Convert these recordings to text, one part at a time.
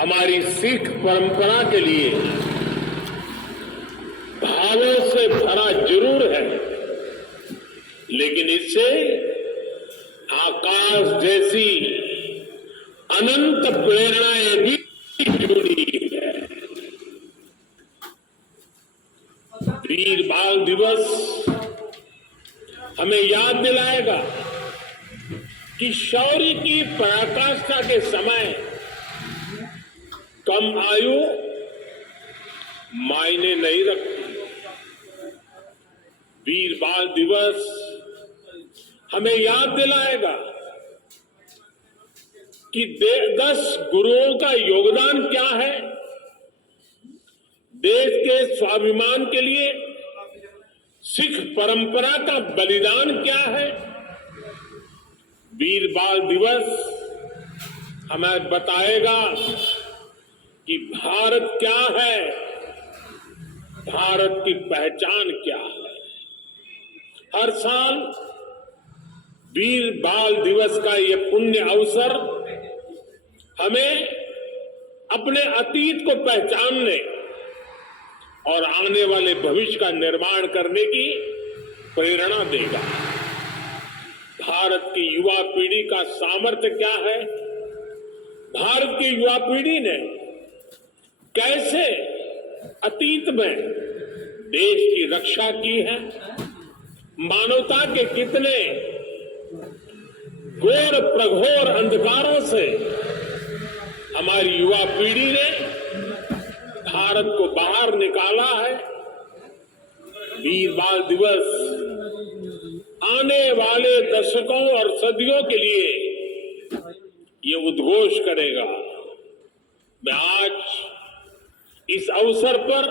हमारी सिख परंपरा के लिए भावों से भरा जरूर है, लेकिन इससे आकाश जैसी अनंत प्रेरणाएं भी जुड़ी है। वीर बाल दिवस हमें याद दिलाएगा कि शौर्य की पराकाष्ठा के समय कम आयु मायने नहीं रखती। वीर बाल दिवस हमें याद दिलाएगा कि 10 गुरुओं का योगदान क्या है, देश के स्वाभिमान के लिए सिख परंपरा का बलिदान क्या है। वीर बाल दिवस हमें बताएगा कि भारत क्या है, भारत की पहचान क्या है। हर साल वीर बाल दिवस का ये पुण्य अवसर हमें अपने अतीत को पहचानने और आने वाले भविष्य का निर्माण करने की प्रेरणा देगा। भारत की युवा पीढ़ी का सामर्थ्य क्या है, भारत की युवा पीढ़ी ने कैसे अतीत में देश की रक्षा की है, मानवता के कितने घोर प्रघोर अंधकारों से हमारी युवा पीढ़ी ने भारत को बाहर निकाला है। वीर बाल दिवस आने वाले दशकों और सदियों के लिए ये उद्घोष करेगा। मैं आज इस अवसर पर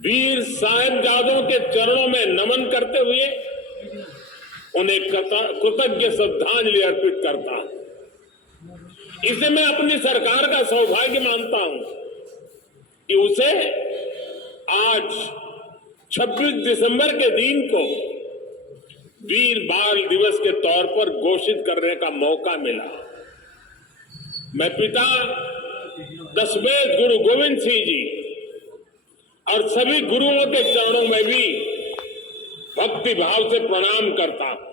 वीर साहिबजादों के चरणों में नमन करते हुए उन्हें कृतज्ञ श्रद्धांजलि अर्पित करता हूं। इसे मैं अपनी सरकार का सौभाग्य मानता हूं कि उसे आज 26 दिसंबर के दिन को वीर बाल दिवस के तौर पर घोषित करने का मौका मिला। मैं पिता दशमेध गुरु गोविंद सिंह जी और सभी गुरुओं के चरणों में भी भक्ति भाव से प्रणाम करता हूं।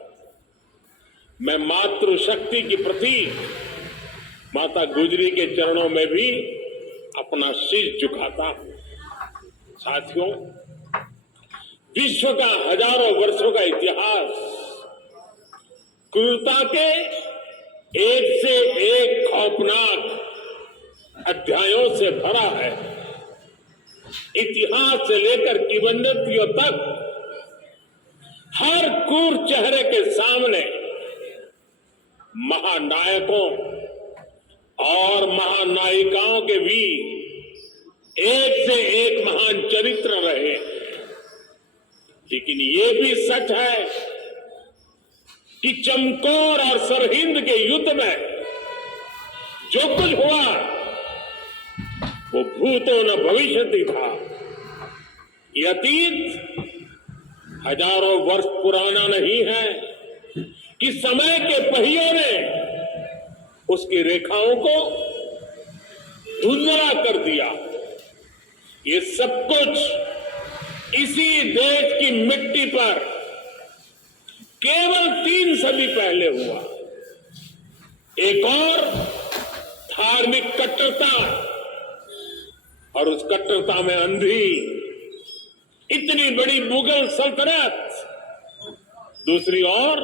मैं मातृशक्ति की प्रतीक माता गुजरी के चरणों में भी अपना शीश झुकाता हूं। साथियों, विश्व का हजारों वर्षों का इतिहास क्रूरता के एक से एक खौफनाक अध्यायों से भरा है। इतिहास से लेकर किंवदंतियों तक हर क्रूर चेहरे के सामने महानायकों और महानायिकाओं के भी एक से एक महान चरित्र रहे। लेकिन ये भी सच है कि चमकौर और सरहिंद के युद्ध में जो कुछ हुआ वो भूतो न भविष्यति था। ये अतीत हजारों वर्ष पुराना नहीं है कि समय के पहियों ने उसकी रेखाओं को धुंधला कर दिया। ये सब कुछ इसी देश की मिट्टी पर केवल 3 सदी पहले हुआ। एक और धार्मिक कट्टरता और उस कट्टरता में अंधी इतनी बड़ी मुगल सल्तनत, दूसरी ओर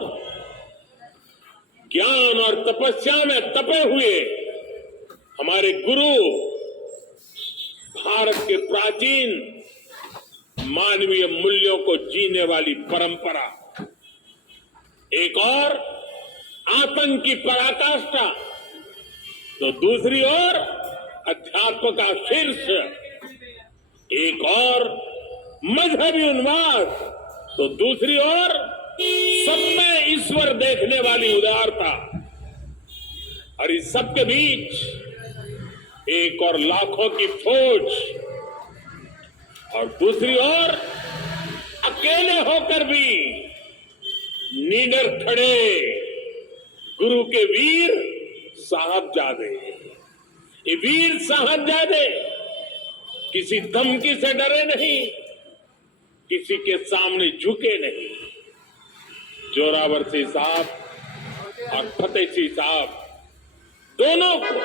ज्ञान और तपस्या में तपे हुए हमारे गुरु, भारत के प्राचीन मानवीय मूल्यों को जीने वाली परंपरा, एक और आतंक की पराकाष्ठा, तो दूसरी ओर अध्यात्म का शीर्ष, एक और मजहबी उन्माद, तो दूसरी ओर सब में ईश्वर देखने वाली उदारता, और इस सब के बीच एक और लाखों की फौज, और दूसरी ओर अकेले होकर भी निडर खड़े गुरु के वीर साहबजादे। ये वीर साहबजादे किसी धमकी से डरे नहीं, किसी के सामने झुके नहीं। जोरावर सिंह साहब और फतेह सिंह साहब दोनों को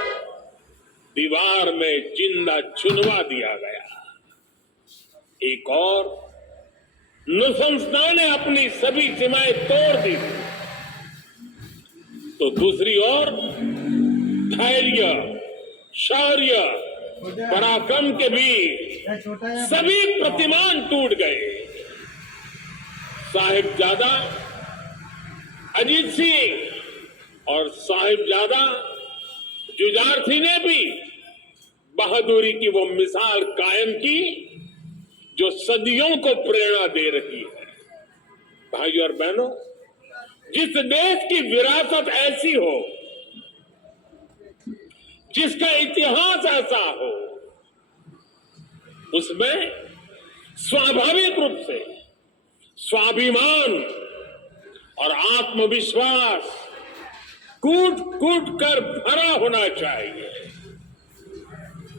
दीवार में जिंदा चुनवा दिया गया। एक और नृशंसता ने अपनी सभी सीमाएं तोड़ दी, तो दूसरी ओर धैर्य, शौर्य, पराक्रम के बीच सभी प्रतिमान टूट गए। साहिबजादा अजीत सिंह और साहिबजादा जुझार सिंह ने भी बहादुरी की वो मिसाल कायम की जो सदियों को प्रेरणा दे रही है। भाइयों और बहनों, जिस देश की विरासत ऐसी हो, जिसका इतिहास ऐसा हो, उसमें स्वाभाविक रूप से स्वाभिमान और आत्मविश्वास कूट कूट कर भरा होना चाहिए।